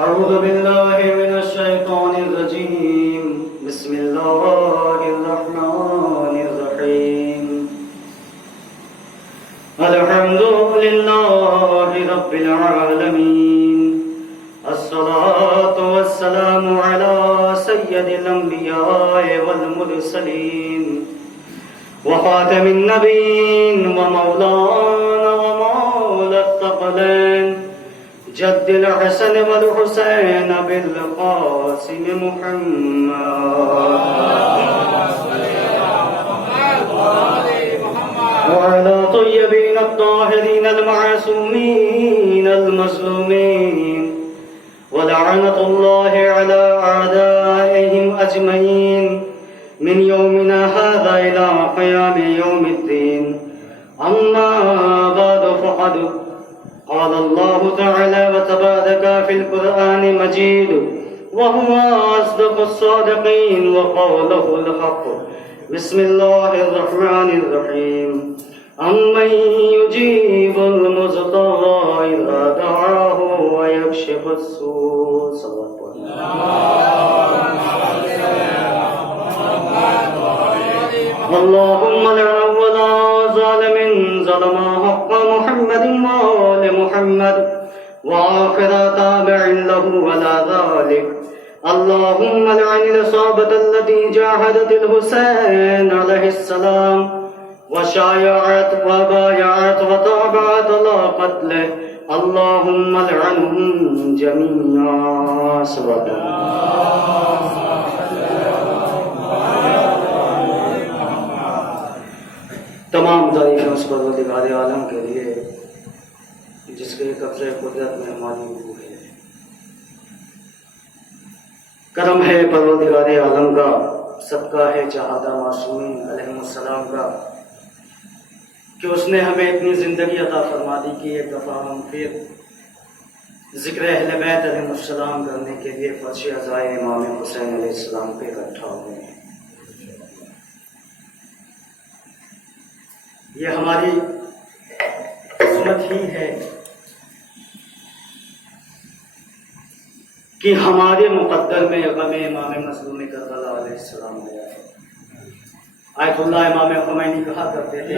أعوذ بالله من الشيطان الرجيم بسم الله الرحمن الرحيم الحمد لله رب العالمين الصلاة والسلام على سيد الأنبياء والمرسلين وخاتم النبيين ومولانا ومولى الثقلين جد الحسن والحسين بالقاسم محمد وعلى طيبين الطاهرين المعصومين المظلومين ولعنة الله على أعدائهم أجمعين من يومنا هذا إلى قيام يوم الدين. أما بعد فقد قال الله تعالى وتبارك في القرآن المجيد وهو أصدق الصادقين وقوله الحق. بسم الله الرحمن الرحيم أمن يجيب المضطر إذا دعاه ويكشف السوء. اللهم لعن أول ظالم ظلم حق محمد وآل محمد وآخر تابع له ولا ذلك. اللهم لعن الإصابة التي جاهدت الحسين عليه السلام وشايعت وبايعت وتابعت على قتله. اللهم لعنهم جميعا. صلوات تمام تعریفیں اس پروردگار عالم کے لیے جس کے قبضہ قدرت میں ہماری روح ہے. کرم ہے پروردگار عالم کا، صدقہ ہے چہادہ معصومین علیہ السلام کا کہ اس نے ہمیں اتنی زندگی عطا فرما دی کہ ایک دفعہ ہم پھر ذکر اہل بیت علیہ السلام کرنے کے لیے فرش عزائے امام حسین علیہ السلام پہ اکٹھا ہوئے ہیں. یہ ہماری قسمت ہی ہے کہ ہمارے مقدر میں غم امام مظلوم کربلا علیہ السلام آیا ہے. آیت اللہ امام خمینی کہا کرتے تھے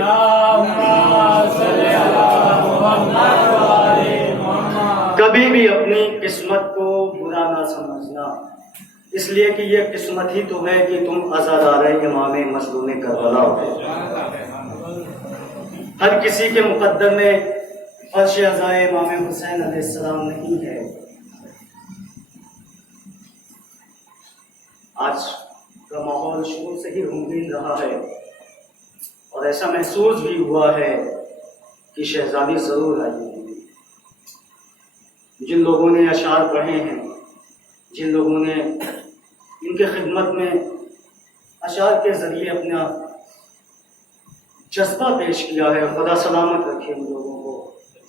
کبھی بھی اپنی قسمت کو برا نہ سمجھنا، اس لیے کہ یہ قسمت ہی تو ہے کہ تم عزادار امام مظلوم کربلا ہو. ہر کسی کے مقدر میں فرش عزائے امام حسین علیہ السلام نہیں ہے. آج کا ماحول شروع سے ہی رنگین رہا ہے اور ایسا محسوس بھی ہوا ہے کہ شہزادی ضرور آئی ہوگی. جن لوگوں نے اشعار پڑھے ہیں، جن لوگوں نے ان کے خدمت میں اشعار کے ذریعے اپنا جذبہ پیش کیا ہے، خدا سلامت رکھے ان لوگوں کو،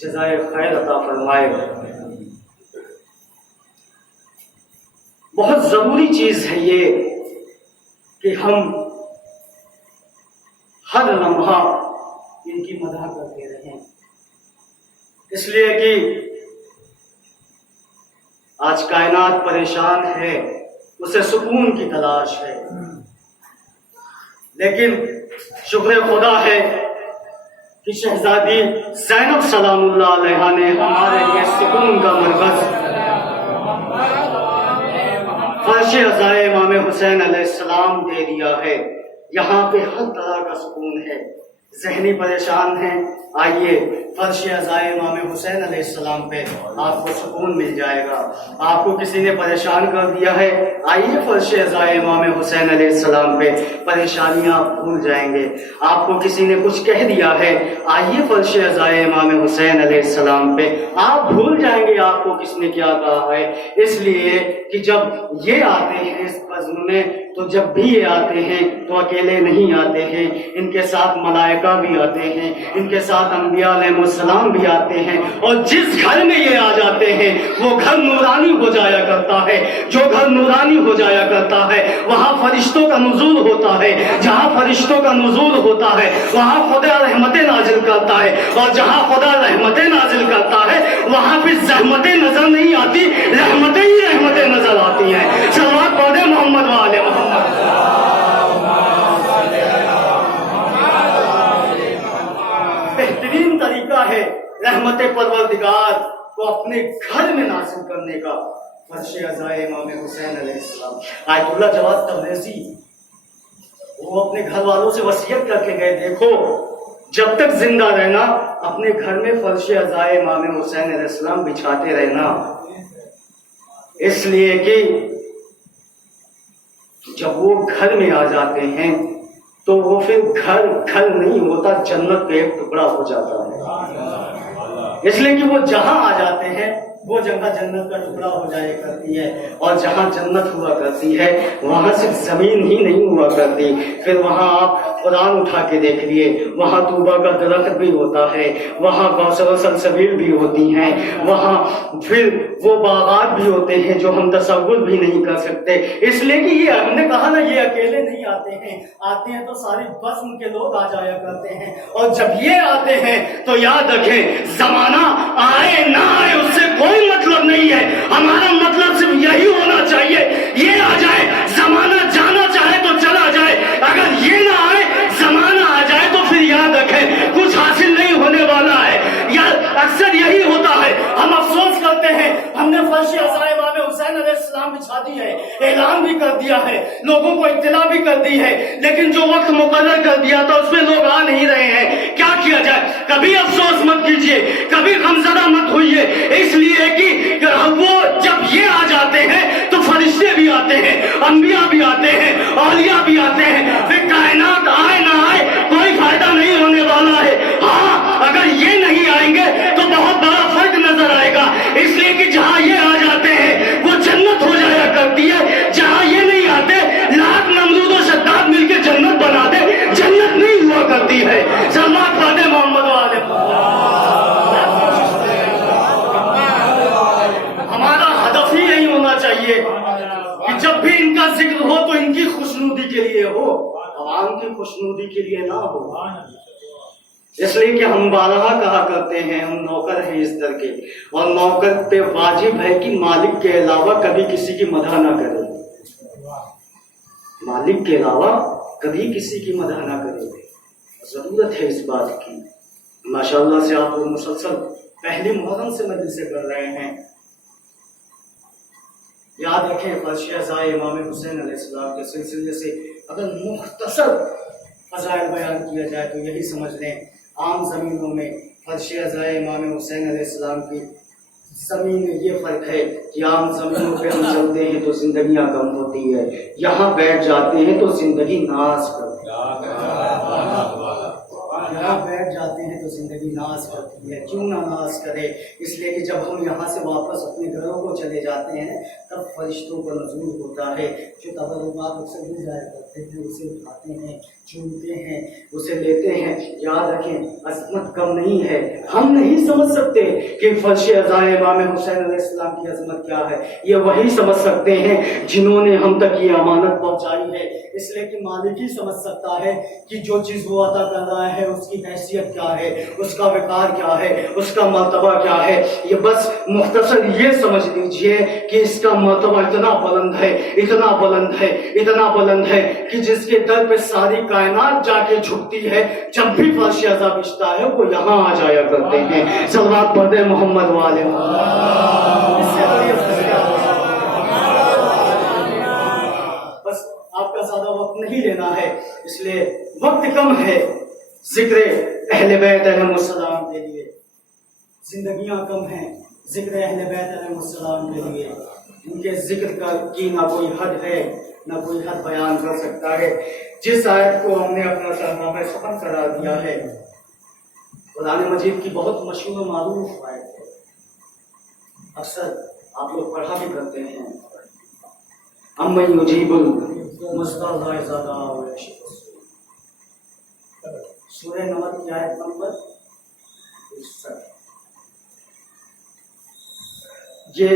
جزائے خیر عطا فرمائے. بہت ضروری چیز ہے یہ کہ ہم ہر لمحہ ان کی مدح کرتے رہیں، اس لیے کہ آج کائنات پریشان ہے، اسے سکون کی تلاش ہے. لیکن شکر خدا ہے کہ شہزادی زینب سلام اللہ علیہا نے ہمارے لیے سکون کا مرکز فرش عزائے امام حسین علیہ السلام دے دیا ہے. یہاں پہ ہر طرح کا سکون ہے. ذہنی پریشان ہیں، آئیے فرش عزائے امام حسین علیہ السلام پہ آپ کو سکون مل جائے گا. آپ کو کسی نے پریشان کر دیا ہے، آئیے فرش عزائے امام حسین علیہ السلام پہ پریشانیاں آپ بھول جائیں گے. آپ کو کسی نے کچھ کہہ دیا ہے، آئیے فرش عزائے امام حسین علیہ السلام پہ آپ بھول جائیں گے آپ کو کس نے کیا کہا ہے. اس لیے کہ جب یہ آتے ہیں اس بزم میں، تو جب بھی یہ آتے ہیں تو اکیلے نہیں آتے ہیں، ان کے ساتھ ملائکہ بھی آتے ہیں، ان کے ساتھ انبیاء علیہ السلام بھی آتے ہیں. اور جس گھر میں یہ آ جاتے ہیں وہ گھر نورانی ہو جایا کرتا ہے. جو گھر نورانی ہو جایا کرتا ہے وہاں فرشتوں کا نزول ہوتا ہے. جہاں فرشتوں کا نزول ہوتا ہے وہاں خدا رحمتیں نازل کرتا ہے. اور جہاں خدا رحمتیں نازل کرتا ہے وہاں پھر زحمتیں نظر نہیں آتی، رحمتیں کو اپنے گھر میں نازل کرنے کا فرش عزائے امام حسین علیہ السلام. آیت اللہ جواد تبریزی وہ اپنے گھر والوں سے وصیت کر کے گئے، دیکھو جب تک زندہ رہنا اپنے گھر میں فرش عزائے امام حسین علیہ السلام بچھاتے رہنا، اس لیے کہ جب وہ گھر میں آ جاتے ہیں تو وہ پھر گھر نہیں ہوتا، جنت کا ایک ٹکڑا ہو جاتا ہے. اس لیے کہ وہ جہاں آ جاتے ہیں وہ جگہ جنت کا ٹکڑا ہو جایا کرتی ہے، اور جہاں جنت ہوا کرتی ہے وہاں صرف زمین ہی نہیں ہوا کرتی، پھر وہاں آپ قرآن اٹھا کے دیکھ لیے، وہاں طوبہ کا درخت بھی ہوتا ہے، وہاں کوثر و سلسبیل بھی ہوتی ہیں، وہاں پھر وہ باغات بھی ہوتے ہیں جو ہم تصور بھی نہیں کر سکتے. اس لیے کہ یہ ہم نے کہا نا، یہ اکیلے نہیں آتے ہیں تو ساری بزم کے لوگ آ جایا کرتے ہیں، اور جب یہ آتے ہیں تو یاد رکھیں زمانہ آئے نہ آئے اس سے کوئی مطلب نہیں ہے، ہمارا مطلب صرف یہی ہونا چاہیے یہ آ جائے، زمانہ جانا چاہے تو چلا جائے، اگر یہ نہ آئے زمانہ آ جائے تو پھر یاد رکھیں کچھ حاصل نہیں ہونے والا ہے. یا اکثر یہی ہوتا ہے، ہم افسوس کرتے ہیں ہم نے فرش عزائے امام حسین علیہ السلام بچھا دی ہے، اعلان بھی کر دیا ہے، لوگوں کو اطلاع بھی کر دی ہے، لیکن جو وقت مقرر کر دیا تھا اس میں لوگ آ نہیں رہے ہیں. کیا کیا جائے؟ کبھی افسوس مت کیجیے، کبھی غمزدہ مت ہوئیے، اس لیے کہ وہ جب یہ آ جاتے ہیں تو فرشتے بھی آتے ہیں، انبیاء بھی آتے ہیں، اولیاء بھی آتے ہیں، پھر کائنات آئے نہ آئے کوئی فائدہ نہیں ہونے والا ہے. ہاں اگر یہ نہیں آئیں گے تو بہت بڑا فرق نظر آئے گا، اس لیے کہ جہاں یہ آ جاتے ہیں وہ جنت ہو جایا کرتی ہے، جہاں یہ نہیں آتے لاکھ نمرود و شداد مل کے جنت بنا دے، جنت نہیں ہوا کرتی ہے. سلمان فاتح محمد والے ہمارا ہدف ہی یہی ہونا چاہیے کہ جب بھی ان کا ذکر ہو تو ان کی خوشنودی کے لیے ہو، عوام کی خوشنودی کے لیے نہ ہو. اس لیے کہ ہم بارہا کہا کرتے ہیں ہم نوکر ہیں اس در کے، اور نوکر پہ واجب ہے کہ مالک کے علاوہ کبھی کسی کی مدح نہ کرے، مالک کے علاوہ کبھی کسی کی مدح نہ کرے. ضرورت ہے اس بات کی. ماشاءاللہ سے آپ لوگ مسلسل پہلی محرم سے مجلسیں کر رہے ہیں. یاد رکھیں فرش عزائے امام حسین علیہ السلام کے سلسلے سے اگر مختصر فضائل بیان کیا جائے تو یہی سمجھ لیں عام زمینوں میں فرش عزائے امام حسین علیہ السلام کی زمین میں یہ فرق ہے کہ عام زمینوں پہ ہم چلتے ہیں تو زندگیاں کم ہوتی ہے، یہاں بیٹھ جاتے ہیں تو زندگی ناز کرتی ہے، یہاں بیٹھ جاتے ہیں تو زندگی ناز کرتی ہے. کیوں نہ ناز کرے؟ اس لیے کہ جب ہم یہاں سے واپس اپنے گھروں کو چلے جاتے ہیں تب فرشتوں کا نزول ہوتا ہے، جو تبرکات اسے مل جایا کرتے ہیں اسے اٹھاتے ہیں، چومتے ہیں، اسے لیتے ہیں. یاد رکھیں عظمت کم نہیں ہے، ہم نہیں سمجھ سکتے کہ فرش عزائے امام حسین علیہ السلام کی عظمت کیا ہے، یہ وہی سمجھ سکتے ہیں جنہوں نے ہم تک یہ امانت پہنچائی ہے. اس لیے کہ مالک ہی سمجھ سکتا ہے کہ جو چیز وہ عطا کر رہا ہے اس کی حیثیت کیا ہے، اس کا وقار کیا ہے، اس کا مرتبہ کیا ہے. یہ بس مختصر یہ سمجھ لیجئے کہ اس کا مرتبہ اتنا بلند ہے، اتنا بلند ہے، اتنا بلند ہے کہ جس کے در پہ ساری کائنات جا کے جھکتی ہے، جب بھی فرش عزا بچتا ہے وہ یہاں آ جایا کرتے ہیں. صلوات پڑھیں محمد والے بس آپ کا زیادہ وقت نہیں لینا ہے، اس لیے وقت کم ہے. ذکر اہل بیت علیہ السلام کے لیے زندگیاں کم ہیں، ذکر اہل بیت علیہ السلام کے لیے ان کے ذکر کی نہ کوئی حد ہے، نہ کوئی حد بیان کر سکتا ہے. جس آیت کو ہم نے اپنا سرنامہ سفر قرار دیا ہے قرآن مجید کی بہت مشہور و معروف آیت ہے، اکثر آپ لوگ پڑھا بھی کرتے ہیں. امن یجیب المضطر اذا دعاہ ویکشف السوء، سورہ نمل کی آیت نمبر 61. یہ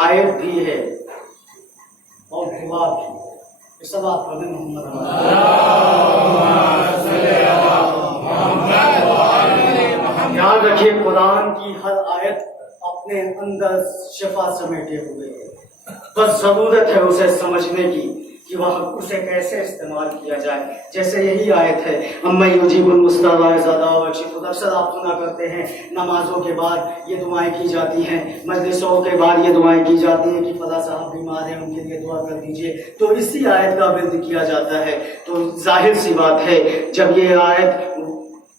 آیت بھی ہے اور دعا بھی ہے. صلوات پڑھیں محمد یاد رکھیے قرآن کی ہر آیت اپنے اندر شفا سمیٹے ہوئے ہے، بس ضرورت ہے اسے سمجھنے کی کہ وہ اسے کیسے استعمال کیا جائے. جیسے یہی آیت ہے اَمَّن یُجِیبُ الْمُضْطَرَّ اِذَا دَعَاهُ وَیَکْشِفُ. اکثر آپ سنا کرتے ہیں نمازوں کے بعد یہ دعائیں کی جاتی ہیں, مجلسوں کے بعد یہ دعائیں کی جاتی ہیں کہ فلاں صاحب بیمار ہیں ان کے لیے دعا کر دیجئے. تو اسی آیت کا ورد کیا جاتا ہے. تو ظاہر سی بات ہے جب یہ آیت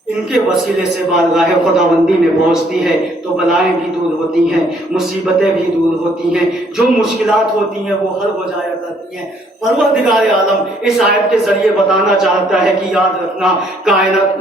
ان کے وسیلے سے بارگاہ خداوندی میں پہنچتی ہے تو بلائیں بھی دور ہوتی ہیں, مصیبتیں بھی دور ہوتی ہیں, جو مشکلات ہوتی ہیں وہ حل ہو جایا کرتی ہیں. پروردگار عالم اس آیت کے ذریعے بتانا چاہتا ہے کہ یاد رکھنا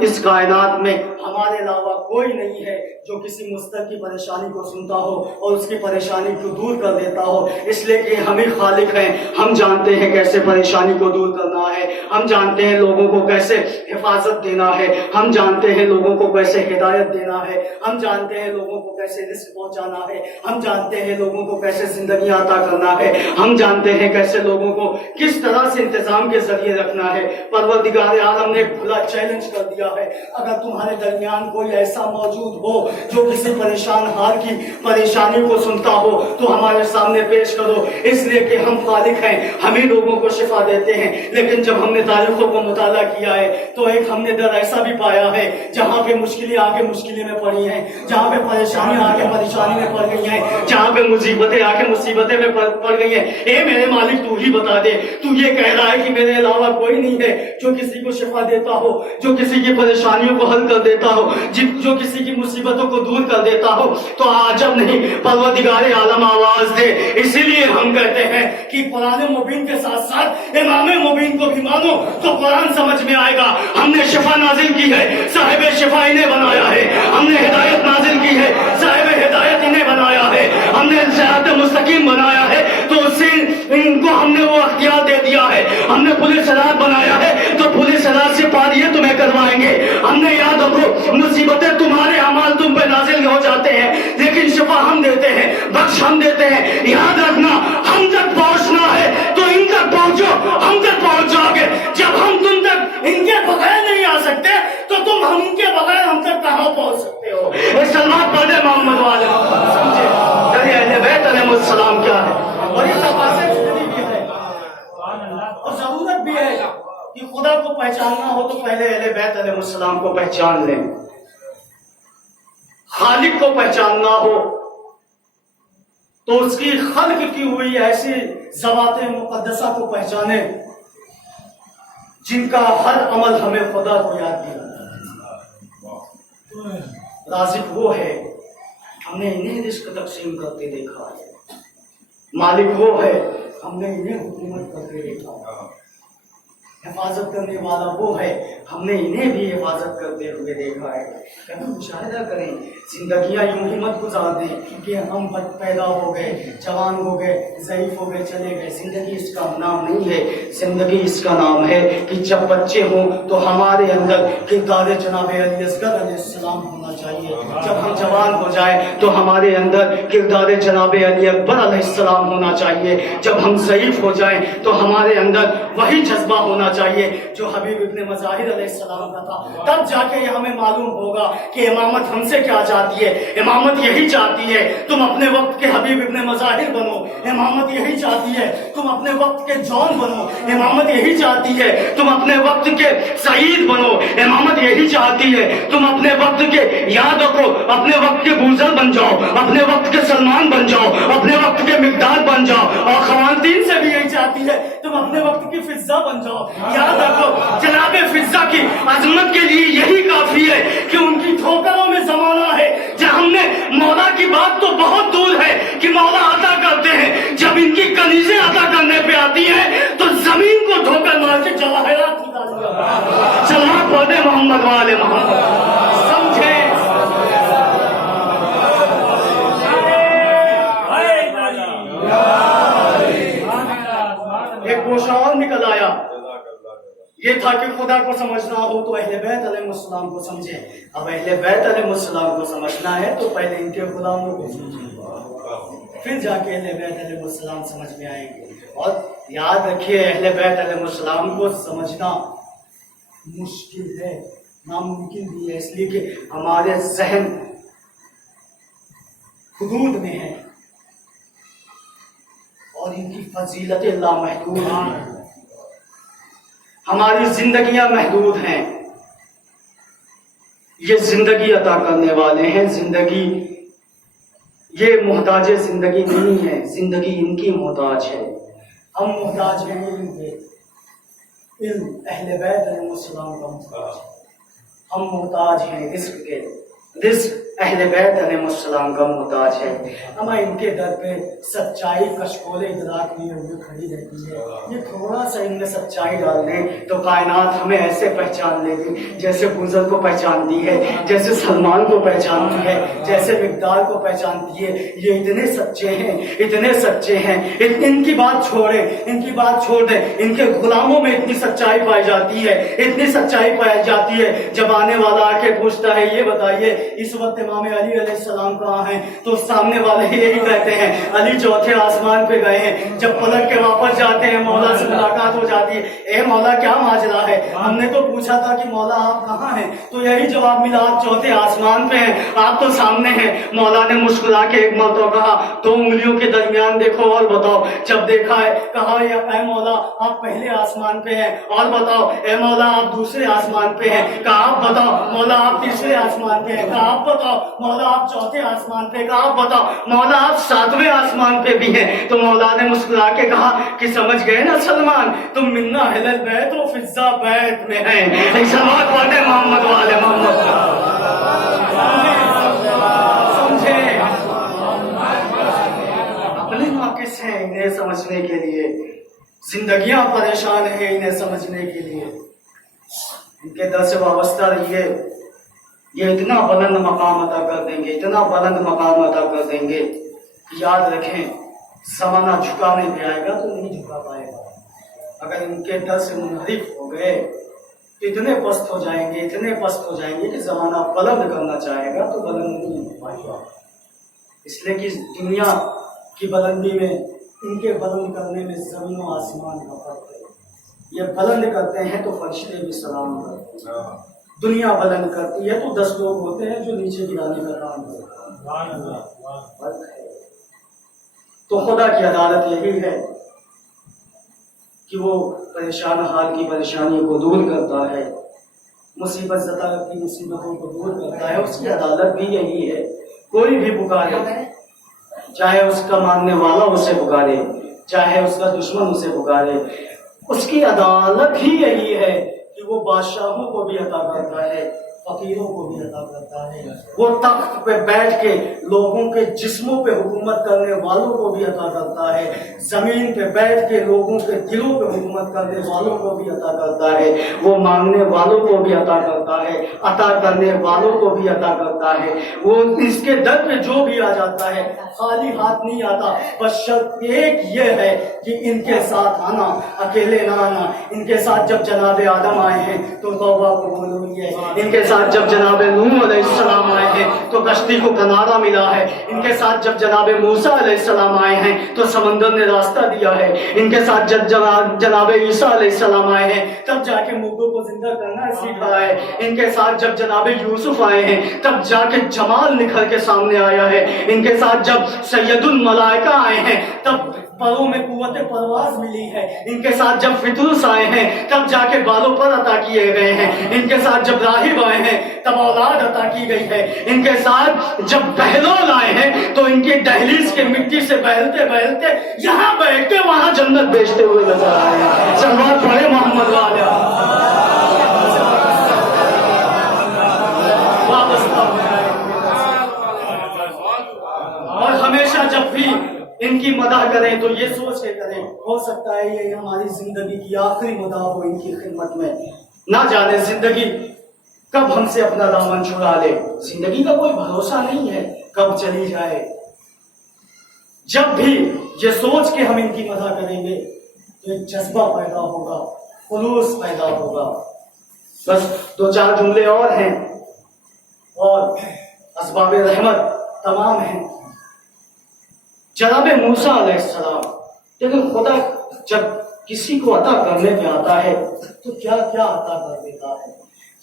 اس کائنات میں ہمارے علاوہ کوئی نہیں ہے جو کسی مستق کی پریشانی کو سنتا ہو اور اس کی پریشانی کو دور کر دیتا ہو. اس لیے کہ ہمیں خالق ہیں, ہم جانتے ہیں کیسے پریشانی کو دور کرنا ہے, ہم جانتے ہیں لوگوں کو کیسے حفاظت دینا ہے, ہم جانتے ہیں لوگوں کو کیسے ہدایت دینا ہے, ہم جانتے ہیں لوگوں کو کیسے رزق پہنچانا ہے, ہم جانتے ہیں لوگوں کو کیسے زندگی عطا کرنا ہے, ہم جانتے ہیں کیسے لوگوں کو کس طرح سے انتظام کے ذریعے رکھنا ہے. پروردگار عالم نے کھلا چیلنج کر دیا ہے, اگر تمہارے درمیان کوئی ایسا موجود ہو جو کسی پریشان حال کی پریشانی کو سنتا ہو تو ہمارے سامنے پیش کرو. اس لیے کہ ہم خالق ہیں, ہمیں لوگوں کو شفا دیتے ہیں. لیکن جب ہم نے تاریخوں کو مطالعہ کیا ہے تو ایک ہم نے در ایسا بھی پایا ہے جہاں پہ مشکلیں آگے مشکلیں میں پڑی ہیں, جہاں پہ پریشانیاں آگے پریشانی میں پڑ گئی ہیں, جہاں پہ مصیبتیں آگے مصیبتیں میں پڑ گئی ہیں. اے میرے مالک تو ہی بتا دے, تو یہ کہہ رہا ہے کہ میرے علاوہ کوئی نہیں ہے جو کسی کو شفا دیتا ہو, جو کسی کی پریشانیوں کو حل کر دیتا ہو, جو کسی کی مصیبتوں کو دور کر دیتا ہو. تو عجب نہیں پروردگار عالم آواز دے. اسی لیے ہم کہتے ہیں کہ قرآن مبین کے ساتھ ساتھ امام مبین کو بھی مانو تو قرآن سمجھ میں آئے گا. ہم نے شفا نازل کی ہے, صاحب شفا انہیں بنایا ہے. ہم نے ہدایت نازل کی ہے, صاحب ہدایت انہیں بنایا ہے. ہم نے صراط مستقیم بنایا ہے تو اس سے ان کو ہم نے وہ اختیار دے دیا ہے. ہم نے پولیس صراط بنایا ہے تو پولیس صراط سے پار یہ تمہیں کروائیں گے. ہم نے یاد رکھو مصیبتیں تمہارے اعمال تم پہ نازل ہو جاتے ہیں لیکن شفا ہم دیتے ہیں, بخش ہم دیتے ہیں. یاد رکھنا ہم تک پہنچنا ہے تو ان تک پہنچو, ہم تک پہنچ جاؤ گے. جب ہم تم تک ان کے بغیر نہیں آ سکتے تو تم ہم کے بغیر ہم تک کہاں پہنچ سکتے ہو. سلمان پڑھے محمد والے سمجھے دریا اہل بیت علیہ السلام کیا ہے اور یہ تفاصیل بھی ہے اور ضرورت بھی ہے کہ خدا کو پہچاننا ہو تو پہلے اہل بیت علیہ السلام کو پہچان لیں. خالق کو پہچاننا ہو تو اس کی خلق کی ہوئی ایسی ذوات مقدسہ کو پہچانے جن کا ہر عمل ہمیں خدا کو یاد دلاتا ہے. رازق وہ ہے, ہم نے انہیں رزق تقسیم کرتے دیکھا ہے. مالک وہ ہے, ہم نے انہیں حکومت کرتے دیکھا ہے. حفاظت کرنے والا وہ ہے, ہم نے انہیں بھی حفاظت کرتے ہوئے دیکھا ہے. کبھی مشاہدہ کریں, زندگیاں یوں ہی مت گزار دیں کہ ہم پیدا ہو گئے, جوان ہو گئے, ضعیف ہو گئے, چلے گئے. زندگی اس کا نام نہیں ہے. زندگی اس کا نام ہے کہ جب بچے ہوں تو ہمارے اندر کردار جناب علی اصغر علیہ السلام ہونا چاہیے. جب ہم جوان ہو جائیں تو ہمارے اندر کردار جناب علی اکبر علیہ السلام ہونا چاہیے. جب ہم ضعیف ہو جائیں تو ہمارے اندر وہی جذبہ ہونا چاہیے جو حبیب ابن مظاہر علیہ السلام کا تھا. تب جا کے یہ ہمیں معلوم ہوگا کہ امامت ہم سے کیا چاہتی ہے. امامت یہی چاہتی ہے تم اپنے وقت کے حبیب ابن مظاہر بنو. امامت یہی چاہتی ہے تم اپنے وقت کے جون بنو. امامت یہی چاہتی ہے تم اپنے وقت کے سعید بنو. امامت یہی چاہتی ہے تم اپنے وقت کے, یاد رکھو, اپنے وقت کے بوزر بن جاؤ, اپنے وقت کے سلمان بن جاؤ, اپنے وقت کے مقدار بن جاؤ. اور خواتین سے بھی یہی چاہتی ہے تم اپنے وقت کی فضا بن جاؤ. یاد رکھو جناب فضا کی عظمت کے لیے یہی کافی ہے کہ ان کی ٹھوکروں میں زمانہ ہے. جب ہم نے مولا کی بات تو بہت دور ہے کہ مولا عطا کرتے ہیں, جب ان کی کنیزیں عطا کرنے پہ آتی ہیں تو زمین کو ٹھوکر مار کے جواہرات نکال دیا. چلا پڑھے محمد والے محمد سمجھے. ایک گوشہ اور نکل آیا, یہ تھا کہ خدا کو سمجھنا ہو تو اہل بیت علیہ السلام کو سمجھیں. اب اہل بیت علیہ السلام کو سمجھنا ہے تو پہلے ان کے غلاموں کو سمجھیں, پھر جا کے اہل بیت علیہ السلام سمجھ میں آئیں گے. اور یاد رکھیے اہل بیت علیہ السلام کو سمجھنا مشکل ہے, ناممکن بھی ہے, اس لیے کہ ہمارے ذہن حدود میں ہے اور ان کی فضیلت لامحدود ہیں. ہماری زندگیاں محدود ہیں، یہ زندگی عطا کرنے والے ہیں، زندگی یہ محتاج زندگی نہیں ہے، زندگی ان کی محتاج ہے، ہم محتاج ہیں ان کے، ان اہل بیت علیہ السلام کا محتاج ہے، ہم محتاج ہیں رزق کے، رزق اہل بیت علیہ السلام کا محتاج ہے، ہمیں ان کے در پہ سچائی کشکول ادراک لیے ہوئے کھڑی رہتی ہے، یہ تھوڑا سا ان میں سچائی ڈال دیں تو کائنات ہمیں ایسے پہچان لے گی جیسے بزرگ کو پہچانتی ہے، جیسے سلمان کو پہچانتی ہے، جیسے مقدار کو پہچانتی ہے، یہ اتنے سچے ہیں، اتنے سچے ہیں، ان کی بات چھوڑیں، ان کی بات چھوڑ دیں، ان کے غلاموں میں اتنی سچائی پائی جاتی ہے، اتنی سچائی پائی جاتی ہے، جب آنے والا آ کے پوچھتا ہے یہ بتائیے اس وقت امام علی علیہ السلام کہاں ہیں، تو سامنے والے یہی کہتے ہیں علی چوتھے آسمان پہ گئے ہیں، جب پلٹ کے واپس جاتے ہیں مولا سے ملاقات ہو جاتی ہے، اے مولا کیا ماجرا ہے، ہم نے تو پوچھا تھا کہ مولا آپ کہاں ہیں، تو یہی جواب ملا آپ چوتھے آسمان پہ ہیں، آپ تو سامنے ہیں۔ مولا نے مسکرا کے ایک مرتبہ کہا دو انگلیوں کے درمیان دیکھو اور بتاؤ، جب دیکھا ہے کہا اے مولا آپ پہلے آسمان پہ ہیں، اور بتاؤ اے مولا آپ دوسرے آسمان پہ ہیں، کہا آپ بتاؤ مولا آپ تیسرے آسمان پہ ہیں، کہا آپ بتاؤ مولا آپ چوتھے آسمان پہ، کہا آپ بتاؤ مولا آپ ساتویں آسمان پہ بھی ہیں، تو مولا نے مسکرا کے کہا کہ سمجھ گئے نا سلمان، تم منا اہل البیت و فضا بیت میں ہیں، ایک سلوات پڑھے محمد والے محمد، سمجھے اپنے ناقص ہیں انہیں سمجھنے کے لیے، زندگیاں پریشان ہیں انہیں سمجھنے کے لیے، ان کے در سے وابستہ رہیے، یہ اتنا بلند مقام عطا کر دیں گے، اتنا بلند مقام عطا کر دیں گے، یاد رکھیں زمانہ جھکانے پہ آئے گا تو نہیں جھکا پائے گا، اگر ان کے در سے منحرف ہو گئے تو اتنے پست ہو جائیں گے، اتنے پست ہو جائیں گے کہ زمانہ بلند کرنا چاہے گا تو بلند نہیں ہو پائے گا، اس لیے کہ دنیا کی بلندی میں، ان کے بلند کرنے میں زمین و آسمان کا فرق ہے، یہ بلند کرتے ہیں تو فرشتے بھی سلام کرتے ہیں، دنیا بلند کرتی ہے تو 10 لوگ ہوتے ہیں جو نیچے گرانے کا کام کرتے ہیں، تو خدا کی عدالت یہی ہے کہ وہ پریشان حال کی پریشانی کو دور کرتا ہے، مصیبت زدہ کی مصیبتوں کو دور کرتا ہے، اس کی عدالت بھی یہی ہے، کوئی بھی پکارے، چاہے اس کا ماننے والا اسے پکارے، چاہے اس کا دشمن اسے پکارے، اس کی عدالت ہی یہی ہے کہ وہ بادشاہوں کو بھی عطا کرتا ہے، فقیروں کو بھی عطا کرتا ہے، وہ تخت پہ بیٹھ کے لوگوں کے جسموں پہ حکومت کرنے والوں کو بھی عطا کرتا ہے، زمین پہ بیٹھ کے لوگوں کے دلوں پہ حکومت کرنے والوں کو بھی عطا کرتا ہے، وہ مانگنے والوں کو بھی عطا کرتا ہے، عطا کرنے والوں کو بھی عطا کرتا ہے، وہ اس کے در پہ جو بھی آ جاتا ہے خالی ہاتھ نہیں آتا، بس شرط ایک یہ ہے کہ ان کے ساتھ آنا، اکیلے نہ آنا، ان کے ساتھ جب جناب آدم آئے ہیں تو توبہ قبول ہوئی ہے، ان کے ساتھ جب جناب نوح علیہ السلام آئے ہیں تو کشتی کو کنارہ ملا ہے، ان کے ساتھ جب جناب موسیٰ علیہ السلام آئے ہیں تو سمندر نے راستہ دیا ہے، ان کے ساتھ جب جناب عیسیٰ علیہ السلام آئے ہیں تب جا کے مردوں کو زندہ کرنا سیکھا ہے، ان کے ساتھ جب جناب یوسف آئے ہیں تب جا کے جمال نکھر کے سامنے آیا ہے، ان کے ساتھ جب سید الملائکہ آئے ہیں تب پروں میں قوت پرواز ملی ہے، ان کے ساتھ جب فطرس آئے ہیں تب جا کے بالوں پر عطا کیے گئے ہیں، ان کے ساتھ جب راہب آئے ہیں تب اولاد عطا کی گئی ہے، ان کے ساتھ جب بہلول آئے ہیں تو ان کی دہلیز کے مٹی سے بہلتے بہلتے یہاں بیٹھ کے وہاں جنت بیچتے ہوئے نظر آئے ہیں، سلوات پڑھے محمد والے، اور ہمیشہ جب بھی ان کی مدح کریں تو یہ سوچ کے کریں ہو سکتا ہے یہ ہماری زندگی کی آخری مدح ہو ان کی خدمت میں، نہ جانے زندگی کب ہم سے اپنا دامن چھڑا لے، زندگی کا کوئی بھروسہ نہیں ہے کب چلی جائے، جب بھی یہ سوچ کے ہم ان کی مدح کریں گے تو ایک جذبہ پیدا ہوگا، خلوص پیدا ہوگا۔ بس 2-4 جملے اور ہیں اور اسباب رحمت تمام ہیں۔ جناب موسیٰ علیہ السلام، لیکن خدا جب کسی کو عطا کرنے پہ آتا ہے تو کیا کیا عطا کر دیتا ہے۔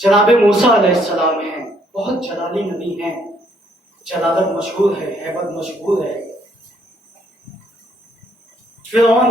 جناب موسیٰ علیہ السلام ہیں، بہت جلالی نبی ہیں، جلالت مشہور ہے، ہیبت مشہور ہے۔ فرعون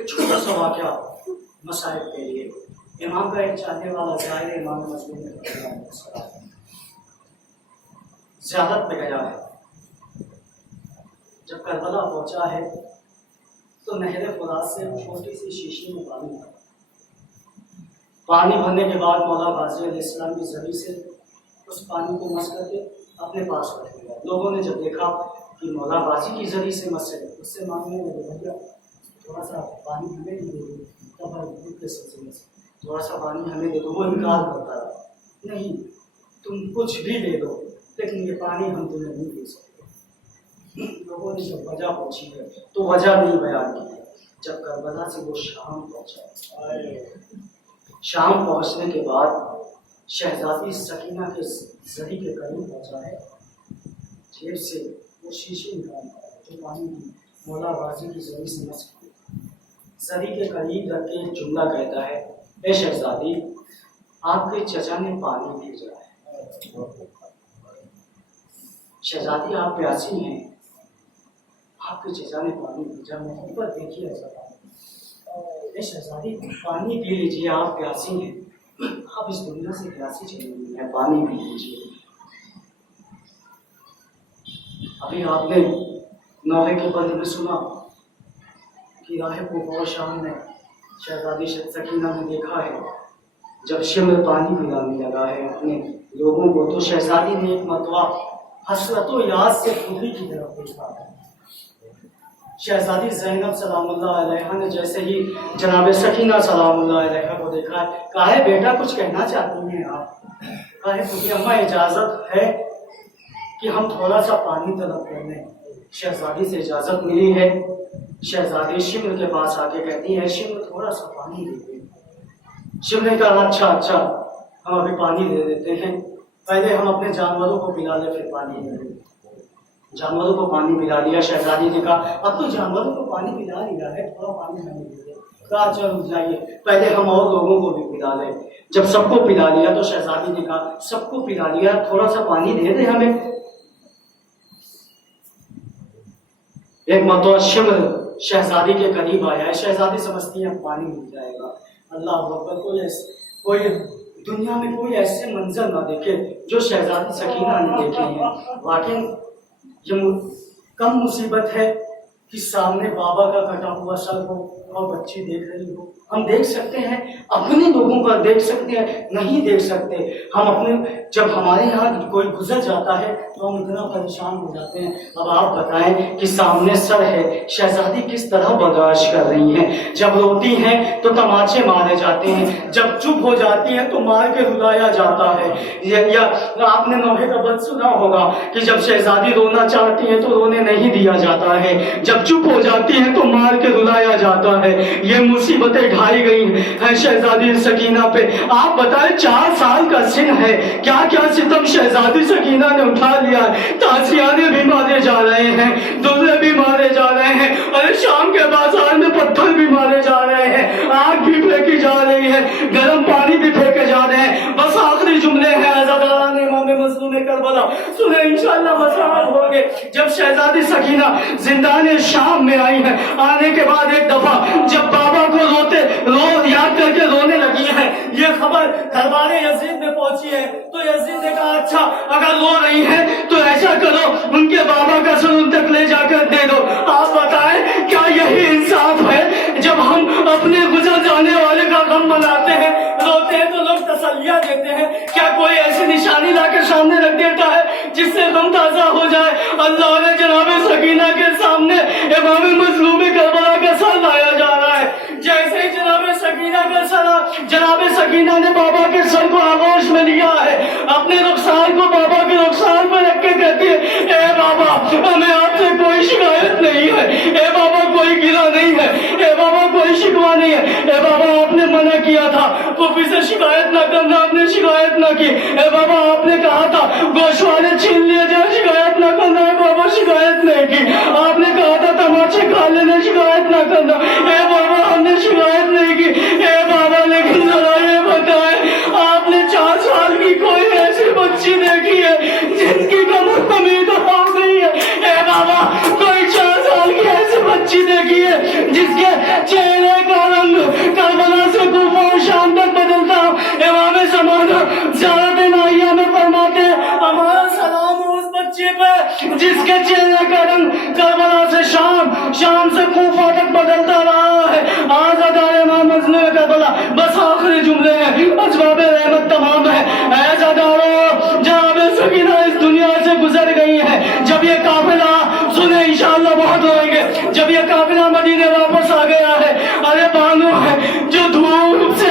ایک چھوٹا سا واقعہ مسائل کے لیے. امام کا ایک چاہنے والا ظاہر امام مظلوم زیادت پہ گیا ہے. جب کربلا پہنچا ہے تو نہر فرات سے چھوٹی سی شیشی میں پانی بھرا. پانی بھرنے کے بعد مولا غازی علیہ السلام کی زری سے اس پانی کو مس کر کے اپنے پاس رکھ لیا. لوگوں نے جب دیکھا کہ مولا غازی کی زری سے مس ہے اس سے مانگنے لگے بھیا تھوڑا سا پانی ہمیں بھی دے دو, کے سلسلے سے تھوڑا سا پانی ہمیں دے دو. وہ انکار کرتا رہا, نہیں تم کچھ بھی دے دو لیکن یہ پانی ہم تمہیں نہیں دے سکتے. لوگوں نے جب وجہ پوچھی ہے تو وجہ نہیں بیان کی ہے. جب کربلا سے وہ شام پہنچا, شام پہنچنے کے بعد شہزادی سکینہ کے زری کے قریب پہنچا ہے. جیب سے وہ شیشے نکالتا ہے جو پانی کی مولا غازی کی زری سے مس کی. زری کے قریب رکھ کے ایک جملہ کہتا ہے, اے شہزادی آپ کے چچا نے پانی بھیجا ہے. شہزادی آپ پیاسی ہیں, آپ کے چچا نے پانی بھیجا, محبت دیکھیے ایسا پانی. اے شہزادی پانی پی لیجیے, آپ پیاسی ہیں, آپ اس دنیا سے پیاسی چلی گئی ہیں, پانی پی لیجیے. ابھی آپ نے نوحے کے بند میں سنا کہ راہ کوفہ و شام میں شہزادی سکینہ نے دیکھا ہے جب شمر پانی پلانے لگا ہے اپنے لوگوں کو تو شہزادی نے ایک مرتبہ حسرت و یاد سے خودی کی طرف دیکھا. شہزادی زینب سلام اللہ علیہ نے جیسے ہی جناب سکینہ سلام اللہ علیہ کو دیکھا ہے, کہا ہے بیٹا کچھ کہنا چاہتی ہیں آپ؟ کہا ہے خودی اماں اجازت ہے کہ ہم تھوڑا سا پانی طلب کر لیں. شہزادی سے اجازت ملی ہے. شہزادی شمر کے پاس آ کے کہتی ہے شمر تھوڑا سا پانی دے دیں. شمر نے کہا اچھا ہم ابھی پانی دے دیتے ہیں, پہلے ہم اپنے جانوروں کو پلا لیں پھر پانی دے دیں. جانوروں کو پانی پلا لیا. شہزادی نے کہا اب تو جانوروں کو پانی پلا لیا ہے, تھوڑا پانی ہمیں دے دیں. کہا چلو جائیے پہلے ہم اور لوگوں کو بھی پلا لیں. جب سب کو پلا لیا تو شہزادی نے کہا سب کو پلا لیا, تھوڑا سا پانی دے دیں ہمیں. ایک مرتبہ شمر شہزادی کے قریب آیا ہے. شہزادی سمجھتی ہے پانی مل جائے گا. اللہ اکبر, کوئی دنیا میں کوئی ایسے منظر نہ دیکھے جو شہزادی سکینہ نے دیکھے ہیں. واقعی یہ کم مصیبت ہے کہ سامنے بابا کا کٹا ہوا سر ہو اور بچی دیکھ رہی ہو. ہم دیکھ سکتے ہیں, اپنے لوگوں پر دیکھ سکتے ہیں, نہیں دیکھ سکتے. ہم اپنے جب ہمارے یہاں کوئی گزر جاتا ہے تو ہم اتنا پریشان ہو جاتے ہیں. اب آپ بتائیں کہ سامنے سر ہے, شہزادی کس طرح برداشت کر رہی ہیں. جب روتی ہیں تو تماچے مارے جاتے ہیں, جب چپ ہو جاتی ہیں تو مار کے رلایا جاتا ہے. یا آپ نے نوحے کا بند سنا ہوگا کہ جب شہزادی رونا چاہتی ہیں تو رونے نہیں دیا جاتا ہے, جب چپ ہو جاتی ہیں تو مار کے رلایا جاتا ہے. یہ مصیبتیں ڈھائی گئی ہیں شہزادی سکینہ پہ. آپ بتائیں 4 سال کا سن ہے, کیا کیا ستم شہزادی سکینہ نے اٹھا لیا ہے. تازیانے بھی مارے جا رہے ہیں, دلہے بھی مارے جا رہے ہیں, اور شام کے بازار میں پتھر بھی مارے جا رہے ہیں, آگ بھی پھینکی جا رہی ہے, گرم پانی بھی پھینکے جا رہے ہیں. بس آخری جملے ہیں عزاداران امام مظلوم کربلا سنیں انشاءاللہ مساعد ہوں گے. جب شہزادی سکینہ زندان شام میں آئی ہے, آنے کے بعد ایک دفعہ جب بابا کو یاد کر کے رونے لگی ہے, یہ خبر دربار یزید میں پہنچی ہے تو یزید نے کہا اچھا اگر رو رہی ہے تو ایسا کرو ان کے بابا کا سر ان تک لے جا کر دے دو. آپ بتائیں کیا یہی انصاف ہے؟ جب ہم اپنے گزر جانے والے کا غم مناتے ہیں, روتے ہیں تو لوگ تسلیہ دیتے ہیں, کیا کوئی ایسی نشانی لا کے سامنے رکھ دیتا ہے جس سے غم تازہ ہو جائے؟ اللہ نے جناب سکینہ کے سامنے امام مظلوم کربلا کا سر لایا جا رہا ہے. جیسے جناب سکینہ نے بابا کے سر کو آغوش میں لیا ہے, اپنے رخسار کو بابا کے رخسار پر رکھ کے کہتی ہے اے بابا ہمیں آپ سے کوئی شکایت نہیں ہے, اے بابا کوئی گلہ نہیں ہے, اے بابا کوئی شکوہ نہیں ہے. اے بابا آپ نے منع کیا تھا پھوپھی سے شکایت نہ کرنا, آپ نے شکایت نہ کی. اے بابا آپ نے کہا تھا گوشت والے چھین لیے جائے, شکایت نہ کرنا. اے بابا شکایت نہیں کی. آپ نے کہا تھا تماچے کھا لینے, شکایت نہ کرنا. اے بابا ہم نے شکایت نہیں کی. اے بابا لیکن ذرا یہ بتائیں آپ نے 4 سال کی کوئی ایسی بچی دیکھی ہے جن کی کمر امید ہو گئی ہے؟ اے بابا کوئی 4 سال کی ایسی بچی دیکھی ہے جس کے چہرے چہرے کا رنگ کربلا سے شام، شام سے کوفہ تک بدلتا رہا ہے. آزادار امام مظلوم کربلا بس آخری جملے ہیں، اسباب رحمت تمام ہے. ایزادارو جناب سکینہ اس دنیا سے گزر گئی ہے. جب یہ قافلہ سنیں انشاءاللہ بہت ہوئیں گے، جب یہ قافلہ مدینے واپس آ گیا ہے، ارے بانو ہے جو دھوپ سے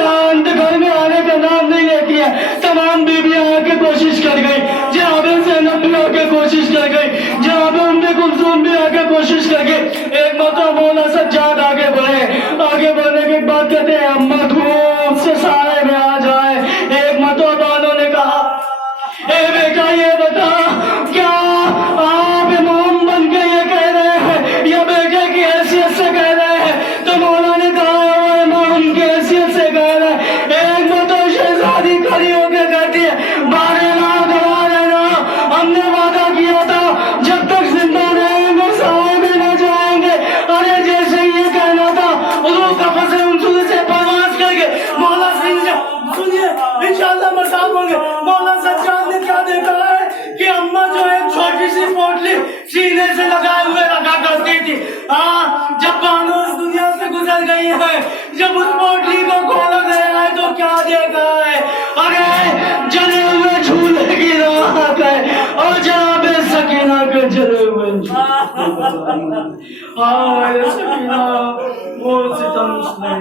گھر میں آنے کا نام نہیں لیتی ہے، تمام بیویاں آ کے کوشش کر گئی، جناب زینب بھی آ کے کوشش کر گئی، جناب ام کلثوم بھی آ کے کوشش کر گئی. ایک مرتبہ مولا سجاد آگے بڑھے، آگے بڑھنے کے بعد کہتے ہیں اماں دھوپ سے سارے میں آ جائے. ایک مرتبہ بانو نے کہا اے بیٹا یہ بتا کیا آپ امام بن کے یہ کہہ رہے ہیں یا بیٹے کی حیثیت سے کہہ رہے ہیں؟ تو مولا نے کہا وہ امام کی حیثیت سے کہہ رہے ہیں. ایک مرتبہ شہزادی کھڑی ہو کے کہتی ہے بارنا گوا لینا، ہم نے وعدہ کیا تھا جب تک زندہ رہیں گے سائے میں نہ جائیں گے. ارے جیسے یہ کہنا تھا حضور قفص انصر سے پرواز کر کے مولا سنیے انشاءاللہ مساف ہوں گے. مولا سجاد نے کیا دیکھا ہے کہ اماں جو ہے چھوٹی سی پوٹلی سینے سے لگائے ہوئے رکھا کرتی تھی. جب بانو اس دنیا سے گزر گئی ہے، جب اس پوٹلی کو کھولا گیا ہے تو کیا دیکھا ہے؟ ارے جلے ہوئے جھولے کی راحت ہے اور جناب سکینہ کے جلے ہوئے سکینہ وہ ستم اس نے